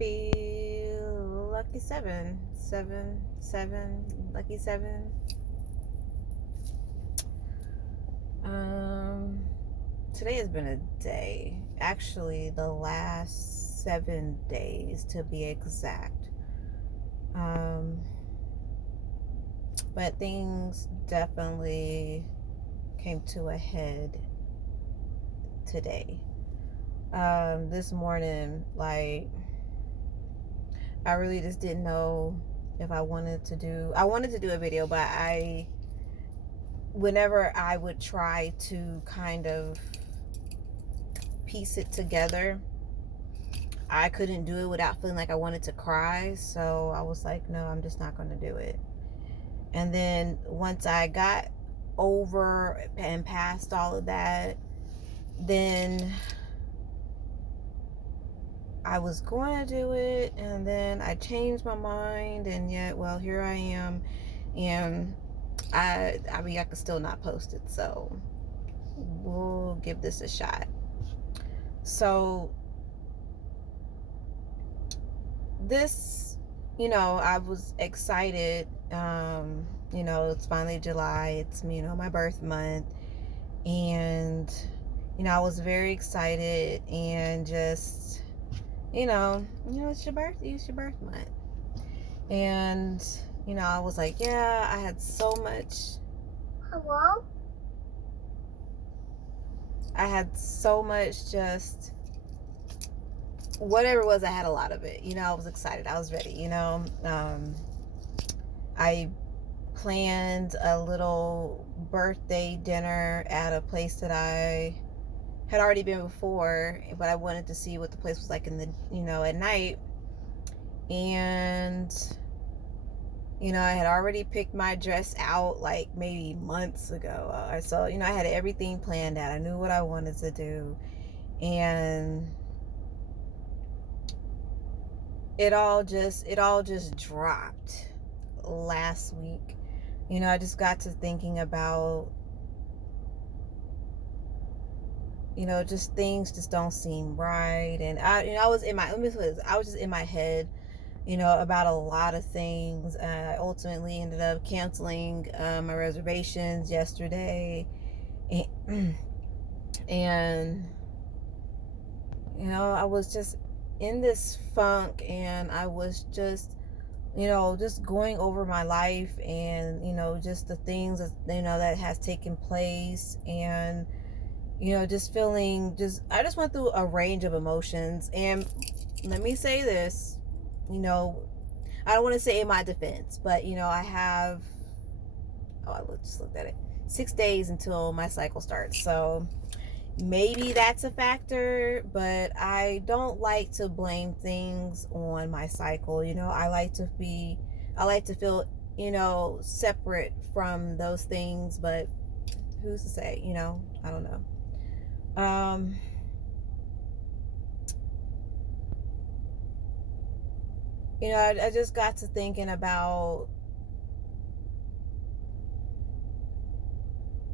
Happy lucky lucky seven. Um, Today has been a day. Actually, the last 7 days to be exact. Um, but things definitely came to a head today. This morning, like, I really just didn't know if I wanted to do. I wanted to do a video, but whenever I would try to kind of piece it together, I couldn't do it without feeling like I wanted to cry. So I was like, no, I'm just not going to do it. And then once I got over and past all of that, then I was going to do it, and then I changed my mind, and yet, well, here I am, and I mean, I could still not post it, so we'll give this a shot. So this, I was excited. It's finally July. It's my birth month, and I was very excited, and just it's your birth month. And I was like, yeah, I had so much. Hello? I had so much, just whatever it was, I had a lot of it. I was excited. I was ready. I planned a little birthday dinner at a place that I had already been before, but I wanted to see what the place was like in the, at night. And, I had already picked my dress out like maybe months ago. So, I had everything planned out. I knew what I wanted to do. And it all just dropped last week. I just got to thinking about, just things just don't seem right. And I was just in my head, about a lot of things. I ultimately ended up canceling my reservations yesterday, and I was just in this funk, and I was just just going over my life, and just the things that that has taken place, and just feeling, I just went through a range of emotions. And let me say this, I don't want to say in my defense, but I have, I just looked at it, 6 days until my cycle starts. So maybe that's a factor, but I don't like to blame things on my cycle. I like to feel, separate from those things, but who's to say, I don't know. I just got to thinking about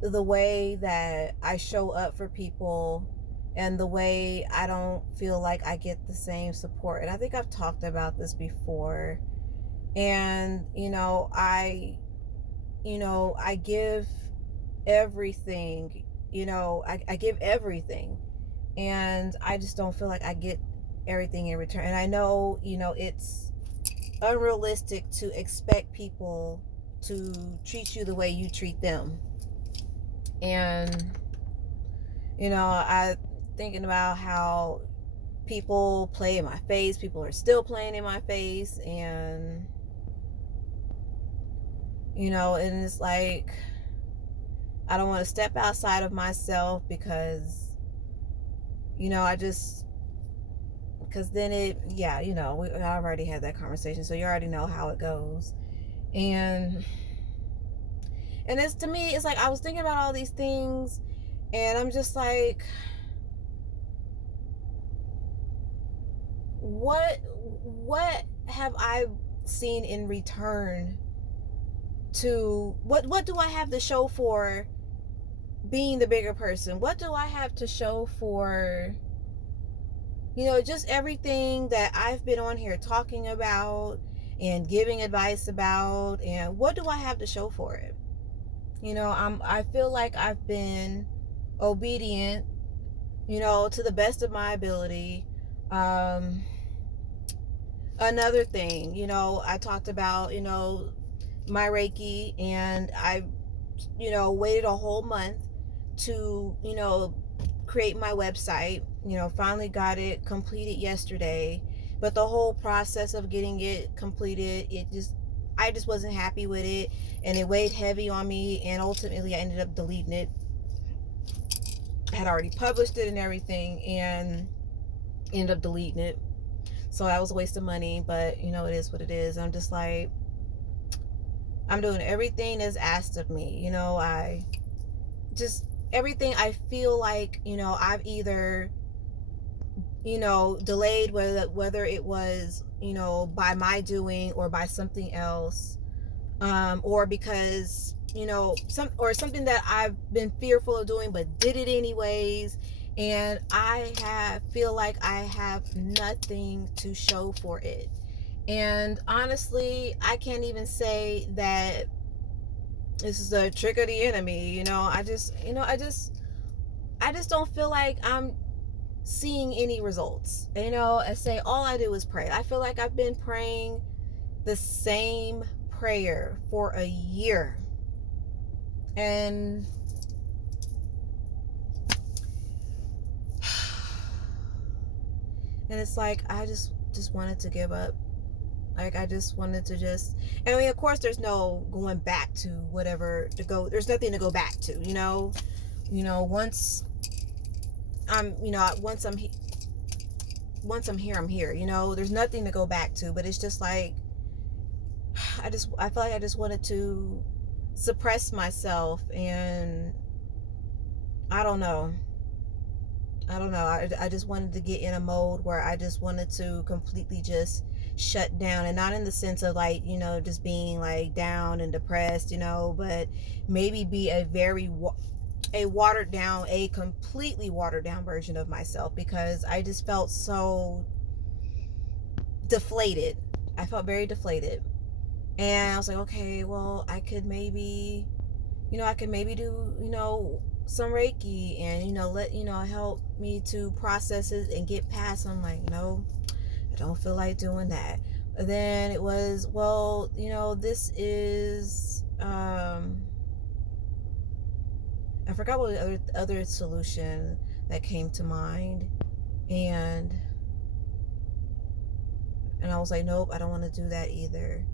the way that I show up for people, and the way I don't feel like I get the same support. And I think I've talked about this before. And I give everything. I give everything, and I just don't feel like I get everything in return. And I know it's unrealistic to expect people to treat you the way you treat them. And I thinking about how people play in my face. People are still playing in my face, and and it's like, I don't want to step outside of myself, because because then I've already had that conversation, so you already know how it goes. And it's, to me, it's like I was thinking about all these things, and I'm just like, what have I seen in return to what do I have to show for being the bigger person? What do I have to show for just everything that I've been on here talking about and giving advice about, and what do I have to show for it? I feel like I've been obedient, to the best of my ability. Um, Another thing, I talked about, my Reiki, and I, waited a whole month to, create my website. Finally got it completed yesterday. But the whole process of getting it completed, I just wasn't happy with it, and it weighed heavy on me, and ultimately I ended up deleting it. I had already published it and everything, and ended up deleting it. So that was a waste of money, but it is what it is. I'm just like, I'm doing everything that's asked of me. I just, everything I feel like, I've either, delayed, whether it was, by my doing or by something else, or because, something that I've been fearful of doing but did it anyways, and feel like I have nothing to show for it. And honestly, I can't even say that this is a trick of the enemy. I just don't feel like I'm seeing any results. I say all I do is pray. I feel like I've been praying the same prayer for a year, and it's like I just wanted to give up. Like, I just wanted to I mean, of course there's no going back to whatever to go. There's nothing to go back to, once I'm, once I'm here, I'm here, there's nothing to go back to. But it's just like, I feel like I just wanted to suppress myself, and I don't know. I just wanted to get in a mode where I just wanted to completely just shut down, and not in the sense of like, just being like down and depressed, but maybe be a completely watered down version of myself, because I just felt so deflated. I felt very deflated. And I was like, okay, well, I could maybe do, some Reiki, and, let, help me to process it and get past. I'm like, no, I don't feel like doing that. Then it was, well, this is, I forgot what the other solution that came to mind. And I was like, nope, I don't want to do that either.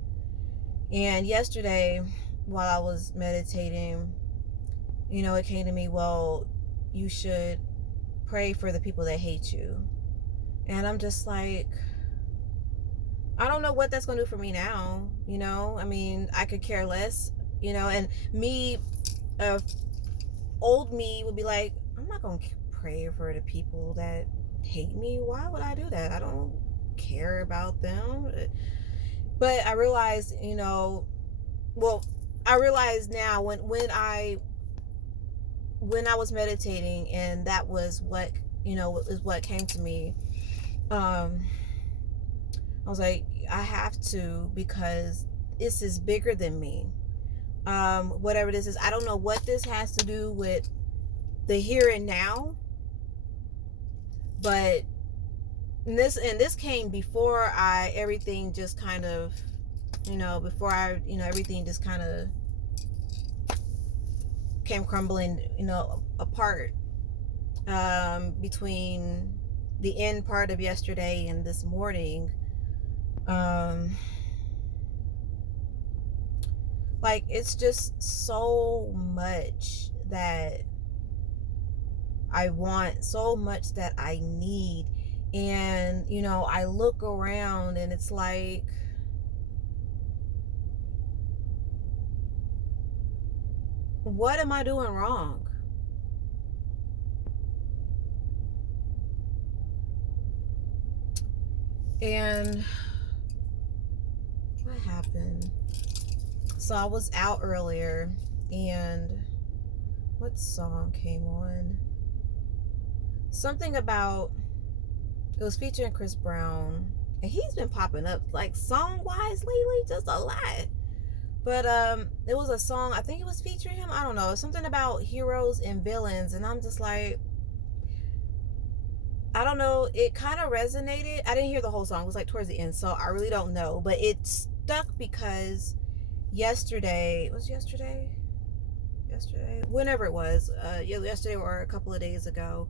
And yesterday, while I was meditating, it came to me, well, you should pray for the people that hate you. And I'm just like, I don't know what that's going to do for me now. I mean, I could care less, and me, old me would be like, I'm not going to pray for the people that hate me. Why would I do that? I don't care about them. But I realized, I realize now when I was meditating, and that was what, is what came to me. I was like, I have to, because this is bigger than me. Whatever this is, I don't know what this has to do with the here and now, but this came before everything just kind of, everything just kind of came crumbling, apart, between the end part of yesterday and this morning. Like, it's just so much that I want, so much that I need. And, I look around, and it's like, what am I doing wrong? And what happened? So I was out earlier, and what song came on? Something about It was featuring Chris Brown, and he's been popping up like song wise lately, just a lot. But it was a song, I think it was featuring him. I don't know, something about heroes and villains, and I'm just like, I don't know. It kind of resonated. I didn't hear the whole song. It was like towards the end, so I really don't know. But it stuck because yesterday, was yesterday, whenever it was, yesterday or a couple of days ago,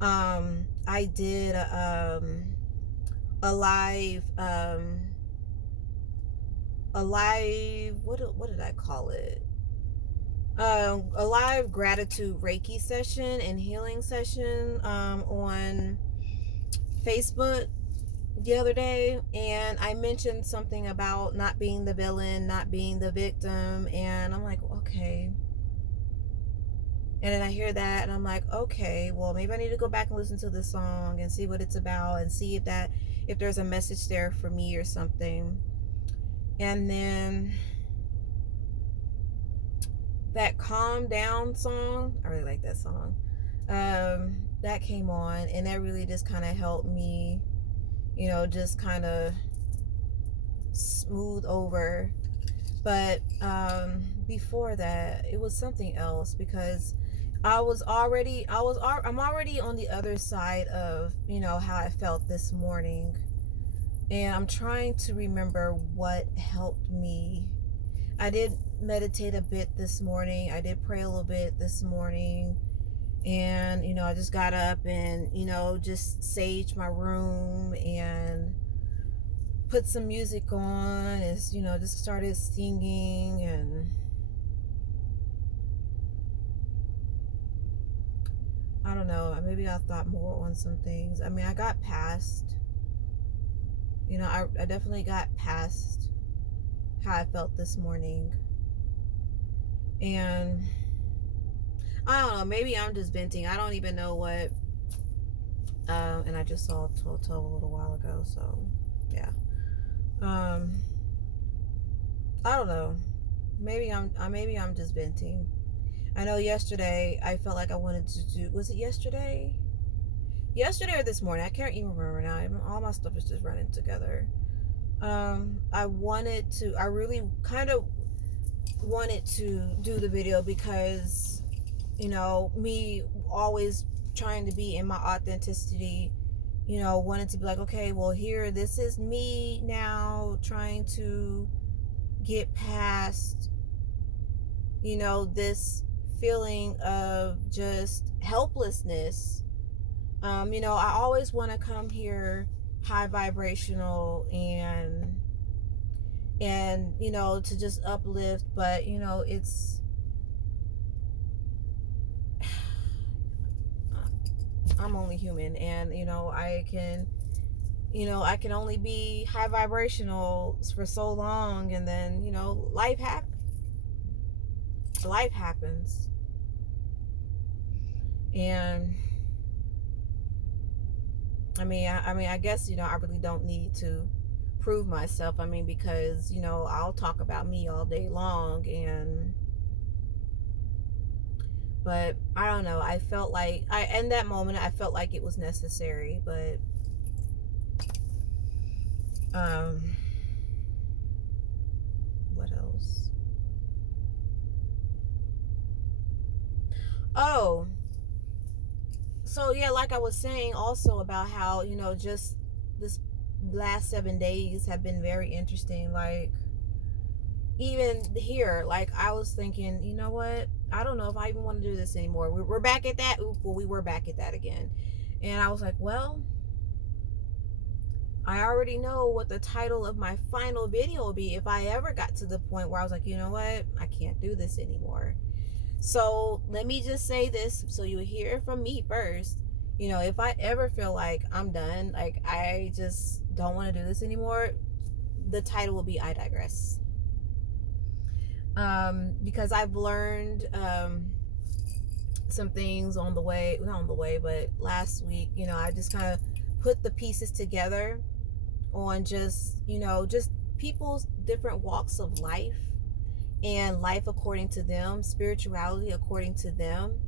I did a live, what did I call it? A live gratitude Reiki session and healing session on Facebook the other day, and I mentioned something about not being the villain, not being the victim, and I'm like, okay. And then I hear that and I'm like, okay, well, maybe I need to go back and listen to this song and see what it's about and see if there's a message there for me or something. And then that Calm Down song, I really like that song. That came on, and that really just kind of helped me, just kind of smooth over. But before that, it was something else, because I'm already on the other side of, how I felt this morning. And I'm trying to remember what helped me. I did meditate a bit this morning. I did pray a little bit this morning. And, I just got up and, just saged my room and put some music on and, just started singing. And I don't know, maybe I thought more on some things. I mean, I got past, I definitely got past how I felt this morning. And I don't know, maybe I'm just venting. I don't even know what, and I just saw 12 a little while ago, so yeah. I don't know. Maybe I'm just venting. I know yesterday I felt like I wanted to do, was it yesterday? Yesterday or this morning? I can't even remember now. All my stuff is just running together. I really kind of wanted to do the video because, me always trying to be in my authenticity, wanted to be like, okay, well, here, this is me now trying to get past, this feeling of just helplessness. I always want to come here high vibrational and to just uplift, but it's I'm only human, and I can only be high vibrational for so long, and then life happens. And I guess I really don't need to prove myself. Because I'll talk about me all day long, but I don't know, I felt like in that moment I felt like it was necessary. But what else? Oh, so yeah, like I was saying also about how just this last 7 days have been very interesting. Like, even here, like, I was thinking, you know what, I don't know if I even want to do this anymore. We're back at that. Well, we were back at that again. And I was like, well, I already know what the title of my final video will be if I ever got to the point where I was like, you know what, I can't do this anymore. So let me just say this so you hear it from me first. If I ever feel like I'm done, like I just don't want to do this anymore, the title will be I Digress. Because I've learned some things on the way, not on the way, but last week, I just kind of put the pieces together on just people's different walks of life, and life according to them, spirituality according to them,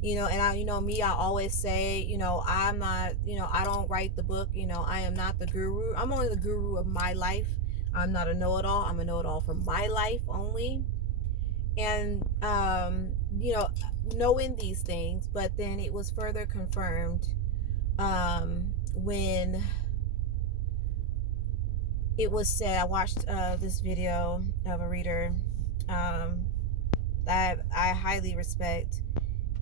And me, I always say, I'm not, I don't write the book. I am not the guru. I'm only the guru of my life. I'm not a know-it-all. I'm a know-it-all for my life only. And knowing these things, but then it was further confirmed when it was said. I watched this video of a reader that I highly respect,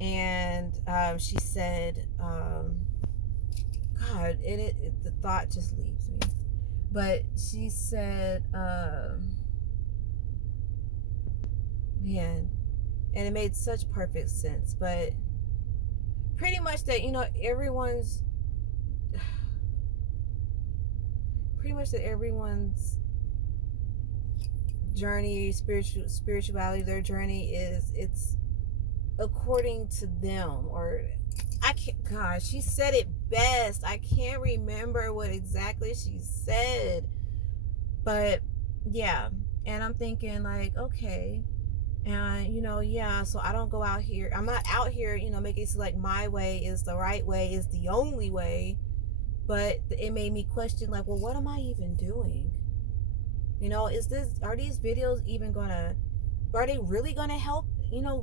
and she said, God, the thought just leaves me. But she said, man, and it made such perfect sense. But pretty much that, everyone's journey, spirituality, their journey it's according to them. Or I can't, gosh, she said it best. I can't remember what exactly she said, but yeah. And I'm thinking, like, okay, and yeah, so I don't go out here, I'm not out here, making it seem like my way is the right way, is the only way. But it made me question, like, well, what am I even doing? Are these videos even are they really gonna help?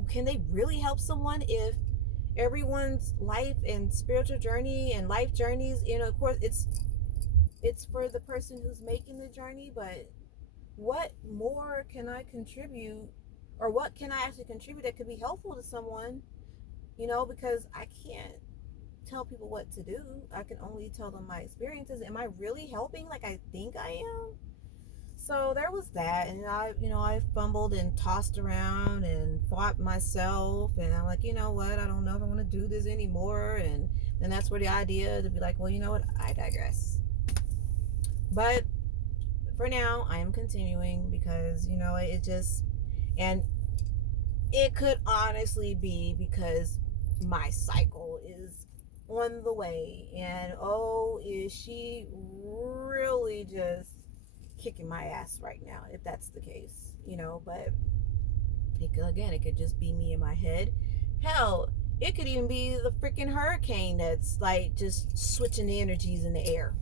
Can they really help someone if everyone's life and spiritual journey and life journeys, of course, it's for the person who's making the journey, but what more can I contribute, or what can I actually contribute that could be helpful to someone? Because I can't tell people what to do. I can only tell them my experiences. Am I really helping like I think I am? So there was that, and I fumbled and tossed around and fought myself, and I'm like, you know what? I don't know if I want to do this anymore. And then that's where the idea to be like, well, you know what? I digress. But for now, I am continuing because it just, and it could honestly be because my cycle is on the way, and oh, is she really just kicking my ass right now, if that's the case. But it could just be me in my head. Hell, it could even be the freaking hurricane that's like just switching the energies in the air.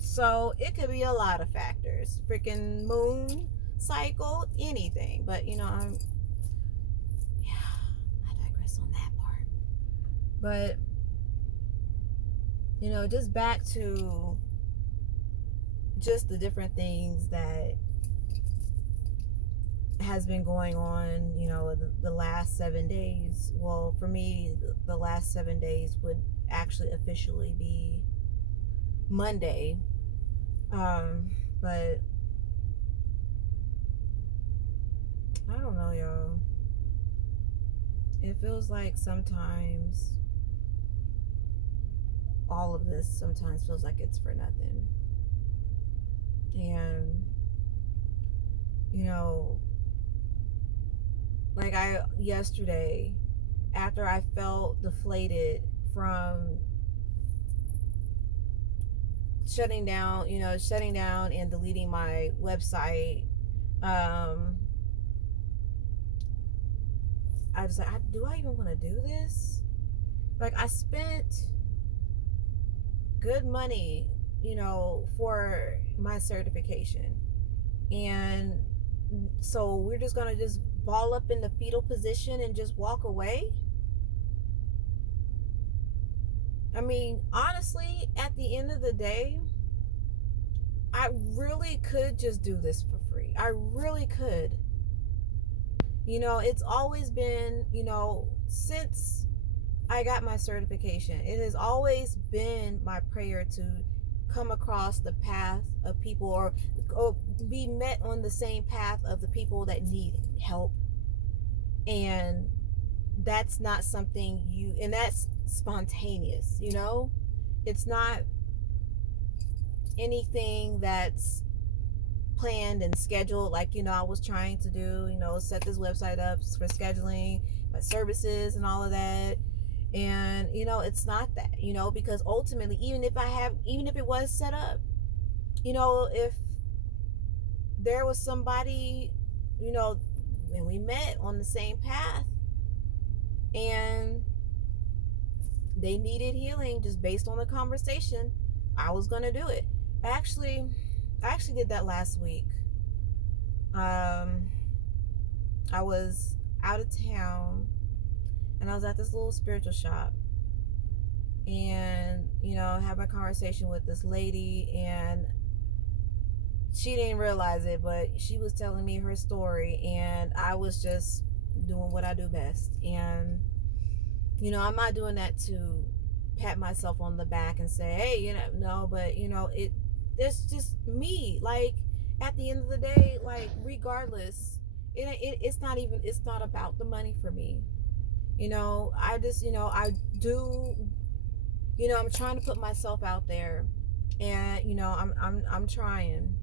So it could be a lot of factors. Freaking moon cycle, anything. But I digress on that part. But just back to just the different things that has been going on, the last 7 days. Well, for me, the last 7 days would actually officially be Monday. But I don't know, y'all. It feels like sometimes all of this sometimes feels like it's for nothing. And like yesterday, after I felt deflated from shutting down and deleting my website, I was like, do I even want to do this? Like, I spent good money, for my certification. And so we're just going to just ball up in the fetal position and just walk away? I mean, honestly, at the end of the day, I really could just do this for free. I really could. It's always been, since I got my certification, it has always been my prayer to come across the path of people, or be met on the same path of the people that need help. And that's not something and that's spontaneous. It's not anything that's planned and scheduled, like I was trying to do, set this website up for scheduling my services and all of that. And it's not that, because ultimately, even if it was set up, if there was somebody, and we met on the same path, and they needed healing just based on the conversation. I was gonna do it. Actually, I actually did that last week. Um, I was out of town and I was at this little spiritual shop, and had my conversation with this lady, and she didn't realize it, but she was telling me her story, and I was just doing what I do best. And I'm not doing that to pat myself on the back and say, hey, no, but it's just me. Like, at the end of the day, like, regardless, it's not about the money for me. I just, I do, I'm trying to put myself out there, and I'm trying,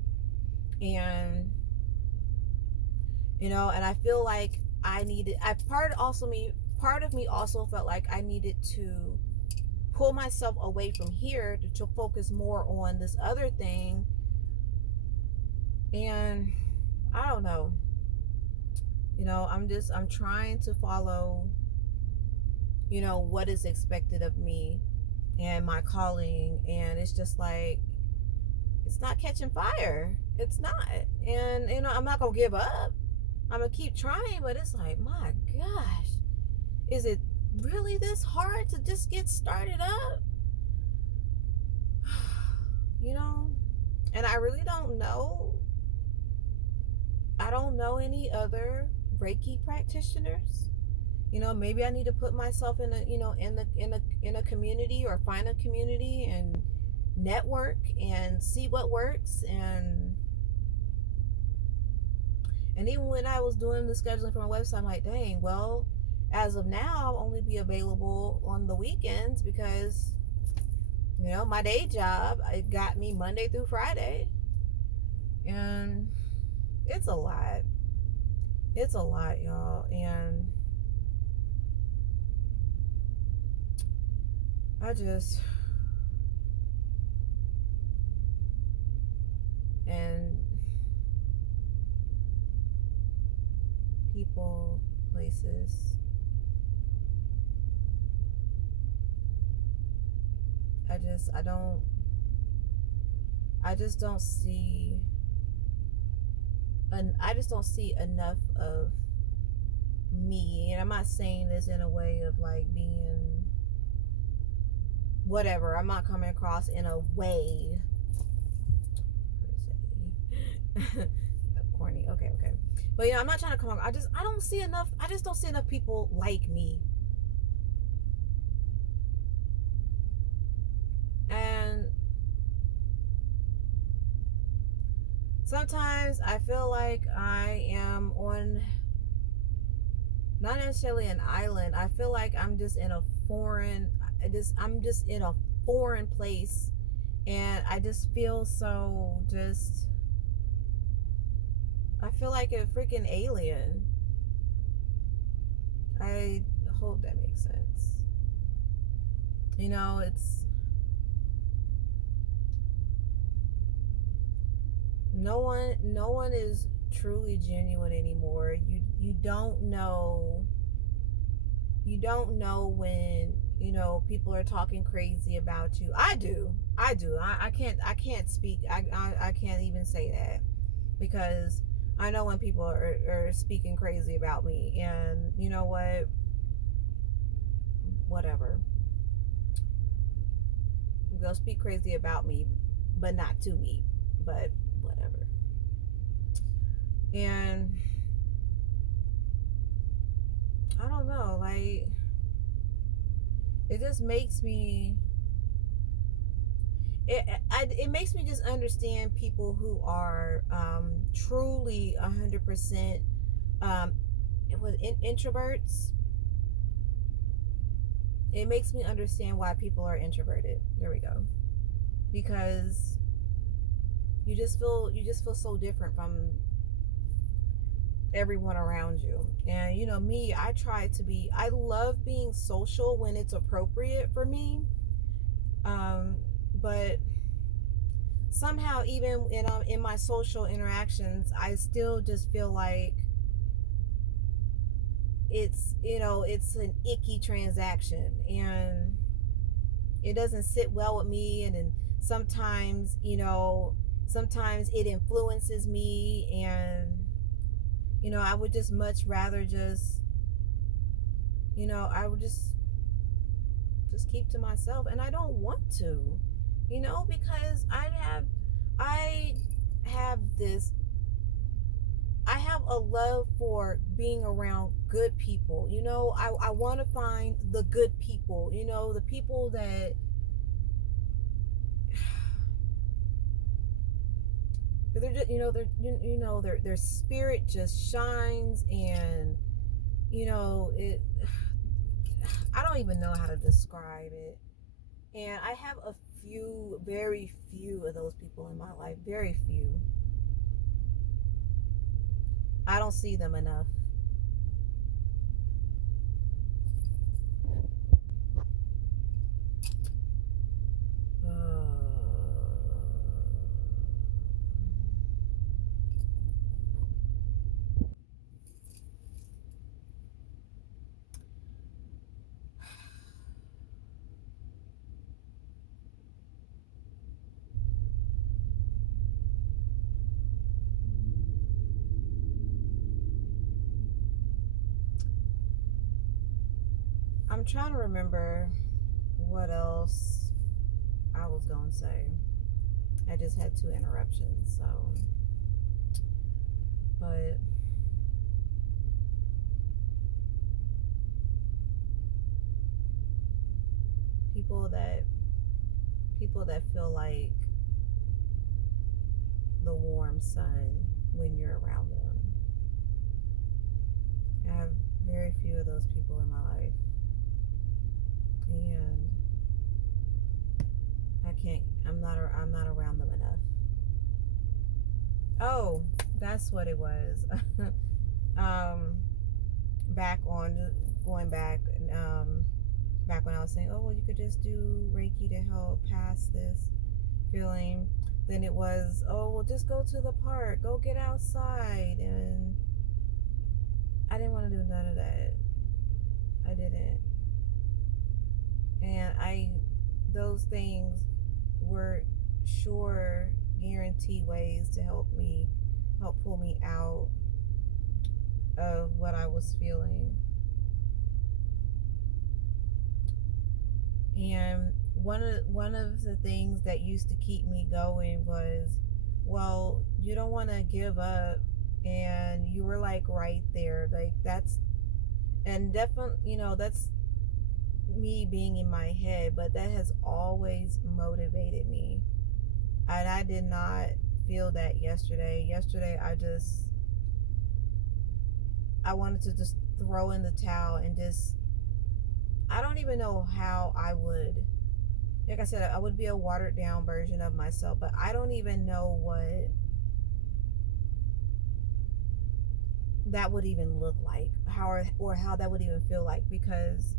and and I feel like I needed, I part of me also felt like I needed to pull myself away from here to focus more on this other thing. And I don't know, I'm trying to follow what is expected of me and my calling, and it's just like, it's not catching fire. It's not. And I'm not gonna give up. I'm gonna keep trying, but it's like, my gosh, is it really this hard to just get started up? you know and I really don't know. I don't know any other Reiki practitioners. Maybe I need to put myself in a in a community, or find a community and network and see what works. And even when I was doing the scheduling for my website, I'm like, dang, well, as of now, I'll only be available on the weekends because my day job, it got me Monday through Friday. And it's a lot. It's a lot, y'all. And I just, and people, places, I just don't see, I just don't see enough of me. And I'm not saying this in a way of like being whatever. I'm not coming across in a way corny. Okay. But I'm not trying to come on. I don't see enough. I just don't see enough people like me. And sometimes I feel like I am on, not necessarily an island. I feel like I'm just in a foreign, I'm just in a foreign place, and I just feel so just, I feel like a freaking alien. I hope that makes sense. It's, no one is truly genuine anymore. You don't know, when people are talking crazy about you. I can't speak. I can't even say that, because I know when people are speaking crazy about me. And you know what, whatever, they'll speak crazy about me, but not to me. But whatever. And I don't know, like, it just makes me, it makes me just understand people who are truly 100% with introverts. It makes me understand why people are introverted. There we go. Because you just feel so different from everyone around you. And me, I love being social when it's appropriate for me. But somehow, even in my social interactions, I still just feel like it's, it's an icky transaction, and it doesn't sit well with me. And then sometimes, sometimes it influences me, and I would just much rather just, I would just keep to myself. And I don't want to, because I have this I have a love for being around good people. I want to find the good people, the people that they're just, their spirit just shines. And it I don't even know how to describe it. And I have a few, very few of those people in my life, very few. I don't see them enough. I'm trying to remember what else I was going to say. I just had 2 interruptions, so. But people that feel like the warm sun when you're around them. I have very few of those people in my life. And I'm not around them enough. Oh, that's what it was. Back on going back, back when I was saying, oh well, you could just do Reiki to help pass this feeling. Then it was, oh well, just go to the park, go get outside. And I didn't want to do none of that. I didn't. And those things were sure guaranteed ways to help pull me out of what I was feeling. And one of the things that used to keep me going was, well, you don't want to give up. And you were like right there, like that's, and definitely, that's me being in my head, but that has always motivated me. And I did not feel that yesterday. Yesterday, I wanted to just throw in the towel and just, I don't even know how I would, like I said, I would be a watered down version of myself, but I don't even know what that would even look like, or how that would even feel like, because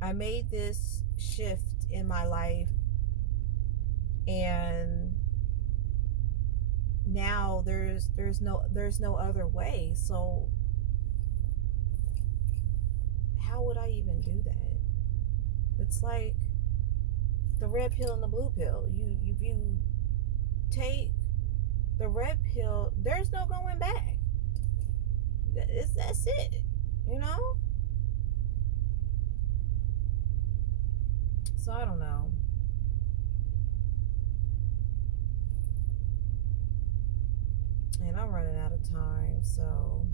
I made this shift in my life, and now there's no other way. So how would I even do that? It's like the red pill and the blue pill. If you take the red pill, there's no going back. That's it, you know? So I don't know. And I'm running out of time, so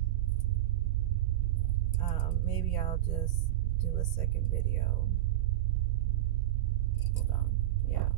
maybe I'll just do a second video. Hold on. Yeah.